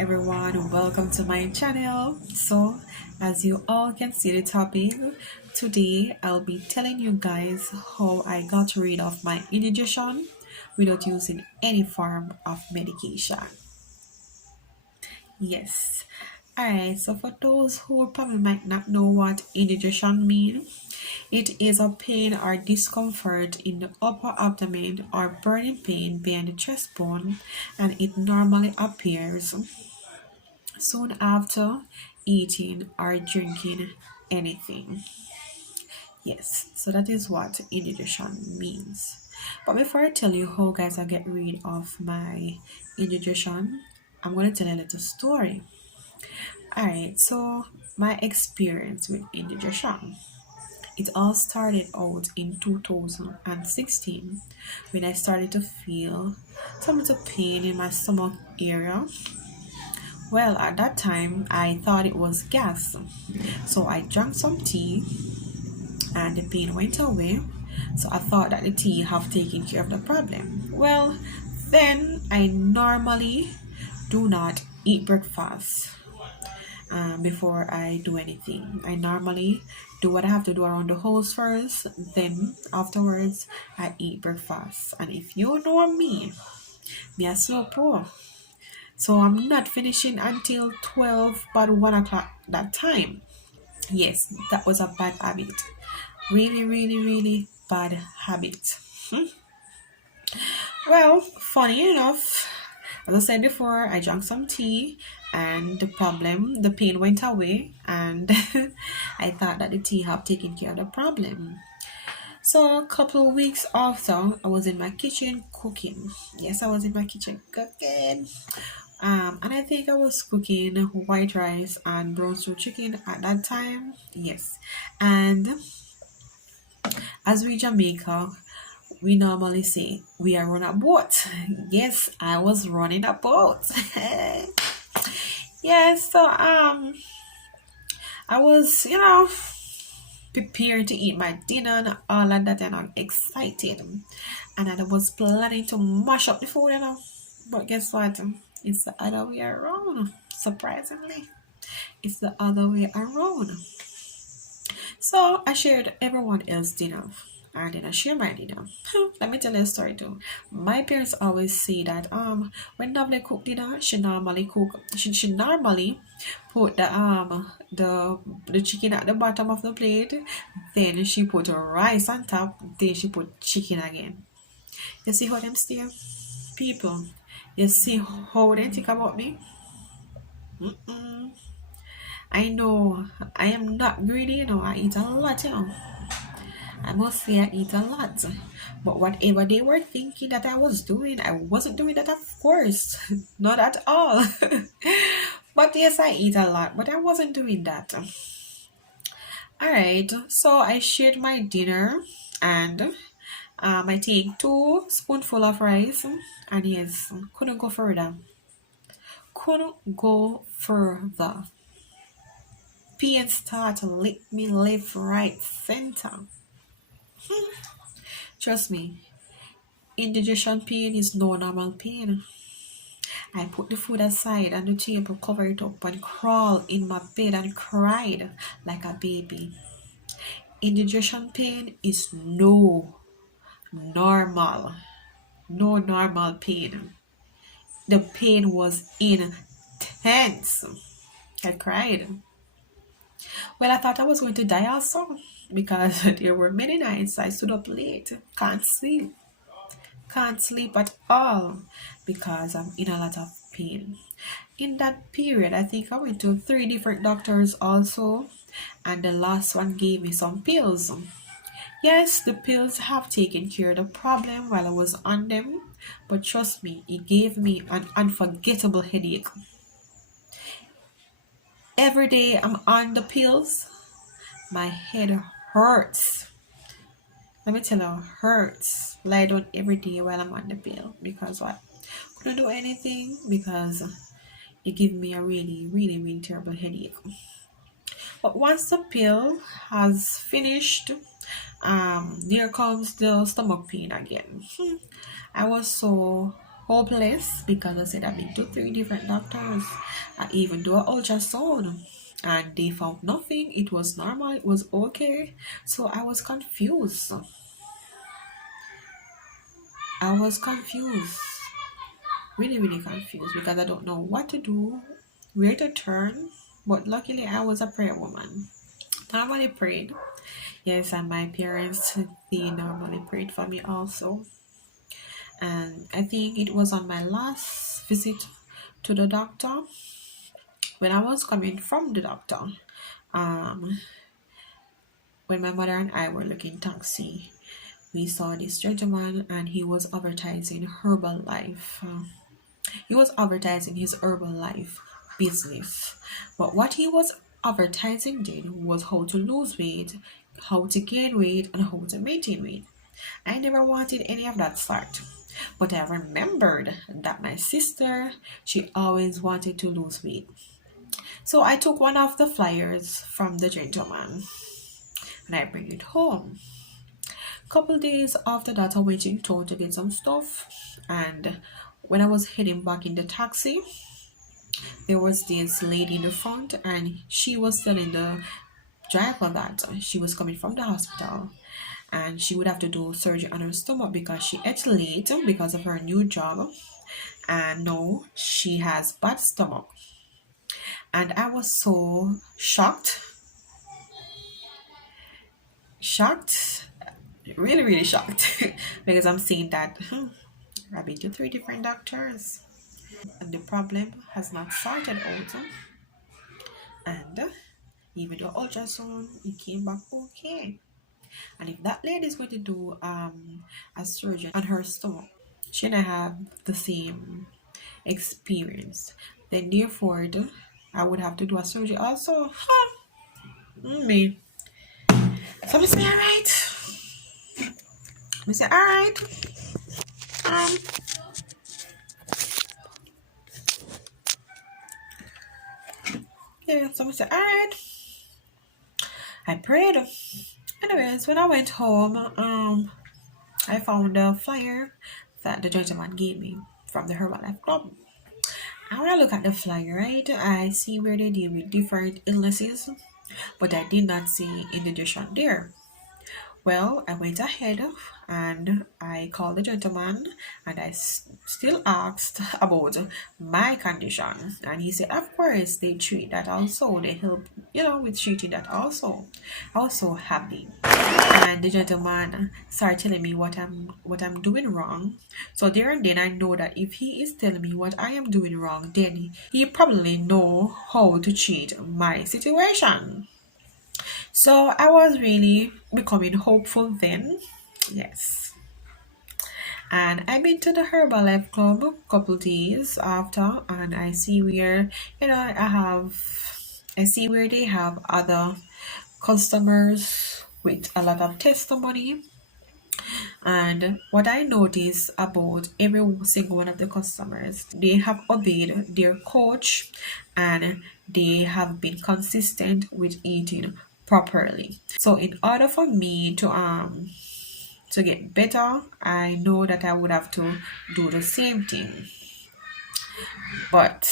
everyone, welcome to my channel. So as you all can see the topic, today I'll be telling you guys how I got rid of my indigestion without using any form of medication. Yes. Alright, so for those who probably might not know what indigestion means, it is a pain or discomfort in the upper abdomen or burning pain behind the chest bone, and it normally appears soon after eating or drinking anything. Yes, so that is what indigestion means. But before I tell you how guys I get rid of my indigestion, I'm going to tell you a little story. Alright, so my experience with indigestion. It all started out in 2016 when I started to feel some little pain in my stomach area. Well, at that time, I thought it was gas. So I drank some tea and the pain went away. So I thought that the tea have taken care of the problem. Well, then I normally do not eat breakfast before I do anything. I normally do what I have to do around the house first, then afterwards I eat breakfast. And if you know me a slow pro. So I'm not finishing until 12 but 1 o'clock that time. Yes, that was a bad habit. Really, really, really bad habit. Well, funny enough, as I said before, I drank some tea and the pain went away, and I thought that the tea had taken care of the problem. So a couple of weeks after, I was in my kitchen cooking. Yes, I was in my kitchen cooking. And I think I was cooking white rice and brown stew chicken at that time. Yes. And as we Jamaica, we normally say we are on a boat. Yes, I was running a boat. Yes, so I was, prepared to eat my dinner and all of that, and I'm excited. And I was planning to mash up the food. But guess what? It's the other way around. Surprisingly, it's the other way around. So I shared everyone else's dinner. And then I share my dinner. Let me tell you a story too. My parents always say that when Lovely cook dinner, she normally put the chicken at the bottom of the plate, then she put rice on top, then she put chicken again. You see how them stay? People, you see how they think about me? Mm-mm. I know I am not greedy. I eat a lot. I must say I eat a lot. But whatever they were thinking that I was doing, I wasn't doing that, of course. Not at all. But yes, I eat a lot, but I wasn't doing that. Alright, so I shared my dinner, and I take 2 spoonful of rice, and yes, couldn't go further. Couldn't go further. Pain start to lick me left, right, center. Trust me, indigestion pain is no normal pain. I put the food aside on the table, cover it up, and crawl in my bed and cried like a baby. Indigestion pain is normal, no normal pain. The pain was intense. I cried. Well, I thought I was going to die also, because there were many nights I stood up late, can't sleep at all because I'm in a lot of pain. In that period, I think I went to 3 different doctors also, and the last one gave me some pills. Yes, the pills have taken care of the problem while I was on them, but trust me, it gave me an unforgettable headache. Every day I'm on the pills, my head hurts. Let me tell you, hurts. Lie down every day while I'm on the pill, because what? Couldn't do anything because it gave me a really, really, really terrible headache. But once the pill has finished, there comes the stomach pain again. I was so hopeless because I said I've been to three different doctors. I even do an ultrasound and they found nothing. It was normal, it was okay. So I was confused. I was confused, really, really confused because I don't know what to do, where to turn. But luckily, I was a prayer woman. Normally prayed. Yes, and my parents, they normally prayed for me also. And I think it was on my last visit to the doctor when I was coming from the doctor. Um, when my mother and I were looking taxi, we saw this gentleman and he was advertising Herbal Life. He was advertising his Herbal Life business. But what he was advertising did was how to lose weight, how to gain weight, and how to maintain weight. I never wanted any of that sort. But I remembered that my sister, she always wanted to lose weight. So I took one of the flyers from the gentleman and I bring it home. Couple days after that, I went in town to get some stuff, and when I was heading back in the taxi, there was this lady in the front, and she was telling the driver that she was coming from the hospital and she would have to do surgery on her stomach because she ate late because of her new job, and now she has bad stomach. And I was so shocked, really, really shocked because I'm seeing that I've been to three different doctors and the problem has not sorted out. And even the ultrasound, it came back okay. And if that lady is going to do a surgery on her stomach, she gonna have the same experience. Then therefore, I would have to do a surgery also. Huh, me. So I say alright. I say alright. Um, yeah. So I say alright. I prayed. Anyways, when I went home, I found a flyer that the gentleman gave me from the Herbal Lab Club. And when I look at the flyer, right, I see where they deal with different illnesses, but I did not see indigestion there. Well, I went ahead and I called the gentleman and I still asked about my condition. And he said, of course, they treat that also. They help, with treating that also. I was so happy. And the gentleman started telling me what I'm doing wrong. So there and then I know that if he is telling me what I am doing wrong, then he probably know how to treat my situation. So I was really becoming hopeful then. Yes. And I've been to the Herbal Lab Club a couple days after, and I see where, I see where they have other customers with a lot of testimony. And what I notice about every single one of the customers, they have obeyed their coach and they have been consistent with eating properly. So in order for me to get better, I know that I would have to do the same thing. But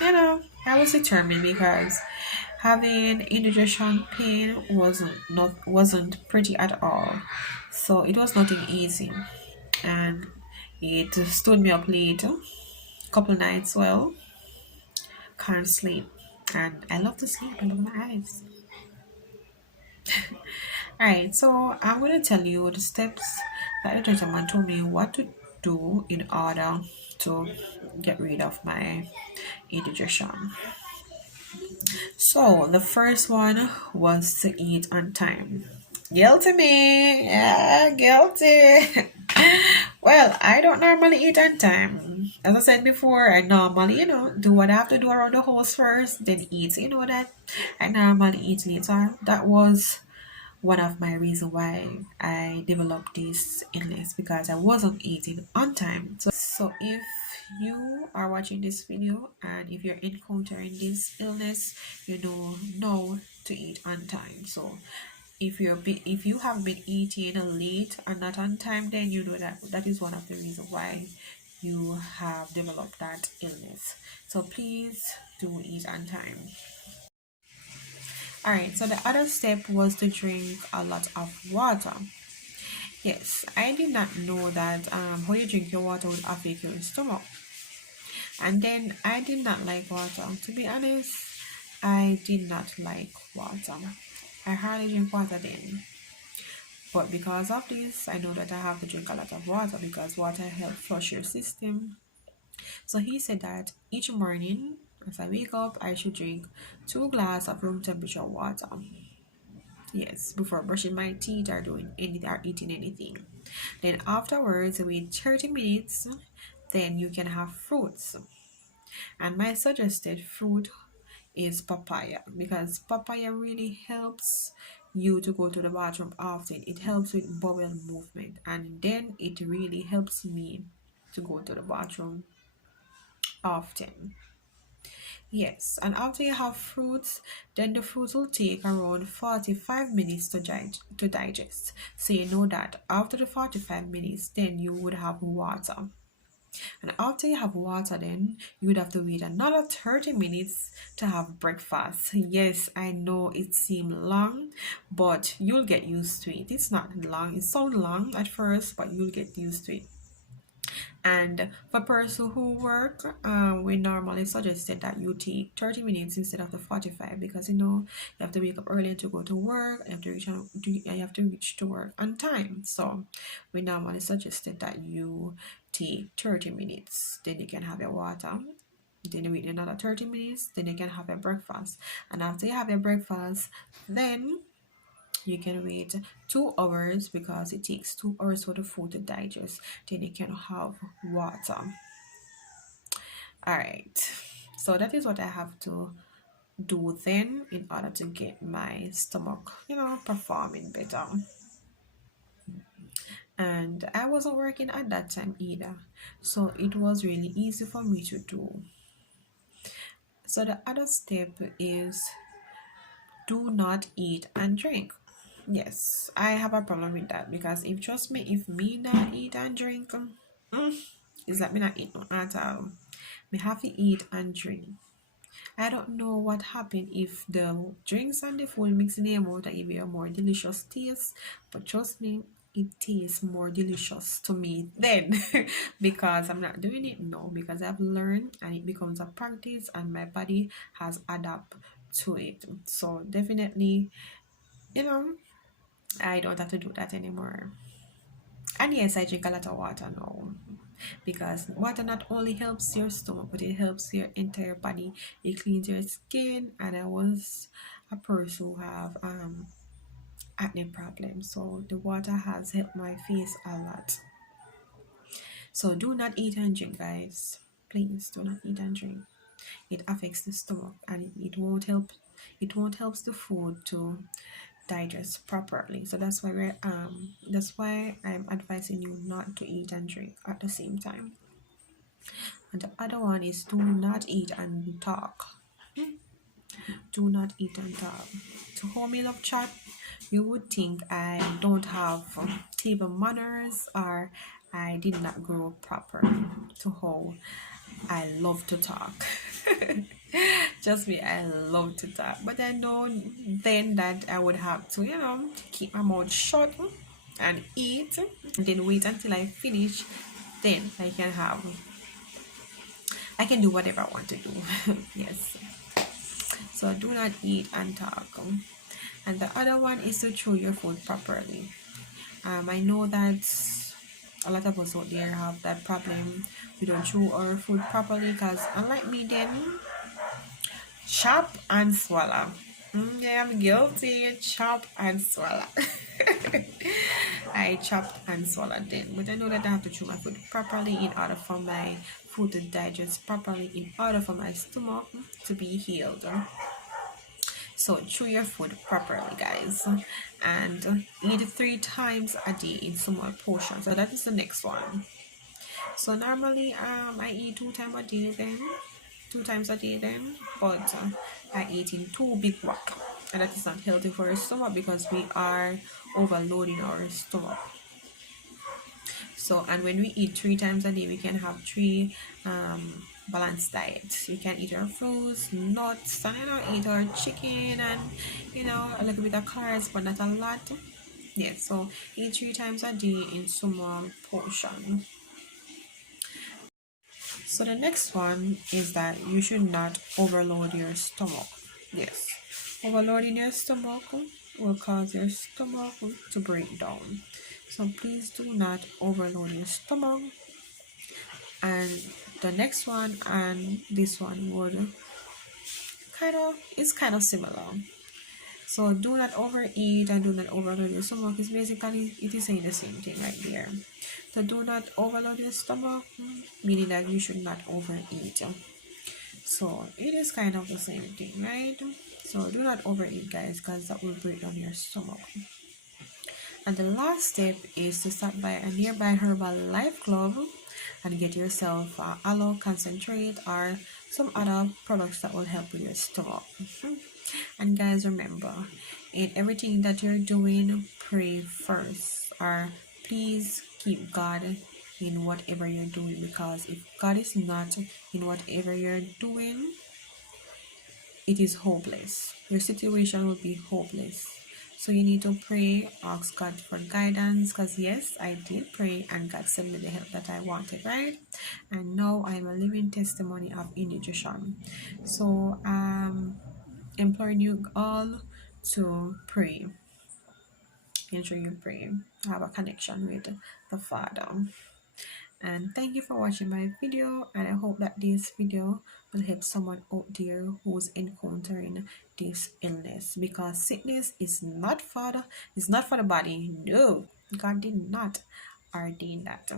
I was determined because having indigestion pain wasn't pretty at all. So it was nothing easy, and it stood me up late, couple nights. Well, can't sleep, and I love to sleep. I love my eyes. All right, so I'm gonna tell you the steps that the gentleman told me what to do in order to get rid of my indigestion. So the first one was to eat on time. Guilty me, yeah, guilty. Well, I don't normally eat on time. As I said before, I normally, do what I have to do around the house first, then eat. You know that I normally eat later. That was one of my reasons why I developed this illness because I wasn't eating on time. So if you are watching this video and if you're encountering this illness, you know to eat on time. So if you have been eating late or not on time, then you know that is one of the reasons why you have developed that illness. So please do eat on time. Alright, so the other step was to drink a lot of water. Yes, I did not know that how you drink your water would affect your stomach. And then I did not like water. To be honest, I did not like water. I hardly drink water then. But because of this, I know that I have to drink a lot of water because water helps flush your system. So he said that each morning, as I wake up, I should drink 2 glasses of room temperature water. Yes, before brushing my teeth or doing anything or eating anything. Then afterwards, wait 30 minutes. Then you can have fruits. And my suggested fruit is papaya because papaya really helps you to go to the bathroom often. It helps with bowel movement, and then it really helps me to go to the bathroom often. Yes, and after you have fruits, then the fruits will take around 45 minutes to digest. So you know that after the 45 minutes, then you would have water. And after you have water, then you would have to wait another 30 minutes to have breakfast. Yes, I know it seems long, but you'll get used to it. It's not long, it sounds long at first, but you'll get used to it. And for persons who work, we normally suggested that you take 30 minutes instead of the 45 because you have to wake up early to go to work. You have to reach to work on time. So we normally suggested that you take 30 minutes. Then you can have your water. Then you wait another 30 minutes. Then you can have your breakfast. And after you have your breakfast, then you can wait 2 hours because it takes 2 hours for the food to digest. Then you can have water. All right, so that is what I have to do then in order to get my stomach performing better. And I wasn't working at that time either, so it was really easy for me to do. So the other step is do not eat and drink. Yes, I have a problem with that because trust me, if me not eat and drink, it's like me not eat no at all. Me have to eat and drink. I don't know what happened if the drinks and the food mix in the amount that give you a more delicious taste, but trust me, it tastes more delicious to me then because I'm not doing it now because I've learned and it becomes a practice and my body has adapted to it. So definitely, I don't have to do that anymore. And yes, I drink a lot of water now because water not only helps your stomach but it helps your entire body. It cleans your skin, and I was a person who have acne problems, so the water has helped my face a lot. So do not eat and drink, guys. Please do not eat and drink. It affects the stomach and it won't help. It won't help the food to digest properly. So that's why I'm advising you not to eat and drink at the same time. And the other one is do not eat and talk. Do not eat and talk. To how me love chat, you would think I don't have table manners or I did not grow up properly. To how I love to talk. Just me, I love to talk. But I know then that I would have to, keep my mouth shut and eat. And then wait until I finish. Then I can do whatever I want to do. Yes. So do not eat and talk. And the other one is to chew your food properly. I know that a lot of us out there have that problem. We don't chew our food properly because unlike me then, chop and swallow. Yeah, I'm guilty. Chop and swallow. I chop and swallow then. But I know that I have to chew my food properly in order for my food to digest properly, in order for my stomach to be healed. So chew your food properly, guys, and eat 3 times a day in small portions. So that is the next one. So normally I eat 2 times a day then, but I eat in 2 big wok, and that is not healthy for our stomach because we are overloading our stomach. So, and when we eat 3 times a day, we can have three balanced diets. You can eat your fruits, nuts, and eat our chicken and a little bit of carbs, but not a lot. Yeah, so eat 3 times a day in small portion. So the next one is that you should not overload your stomach. Yes, overloading your stomach will cause your stomach to break down. So please do not overload your stomach. And the next one and this one would kind of similar. So do not overeat and do not overload your stomach. Is basically it is saying the same thing right there. So do not overload your stomach, meaning that you should not overeat. So it is kind of the same thing, right? So do not overeat, guys, because that will break down your stomach. And the last step is to stop by a nearby Herbal Lab Club and get yourself aloe concentrate or some other products that will help with your stomach. And guys, remember, in everything that you're doing, pray first, or please keep God in whatever you're doing, because if God is not in whatever you're doing, it is hopeless. Your situation will be hopeless. So you need to pray, ask God for guidance, because yes, I did pray and God sent me the help that I wanted, right? And now I'm a living testimony of indigestion. So imploring you all to pray. Ensure you pray, have a connection with the Father. And thank you for watching my video, and I hope that this video will help someone out there who's encountering this illness, because sickness is not for the body. No, God did not ordain that.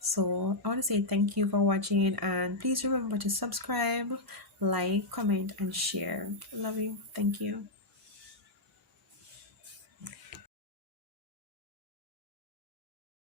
So I want to say thank you for watching, and please remember to subscribe, like, comment, and share. Love you. Thank you.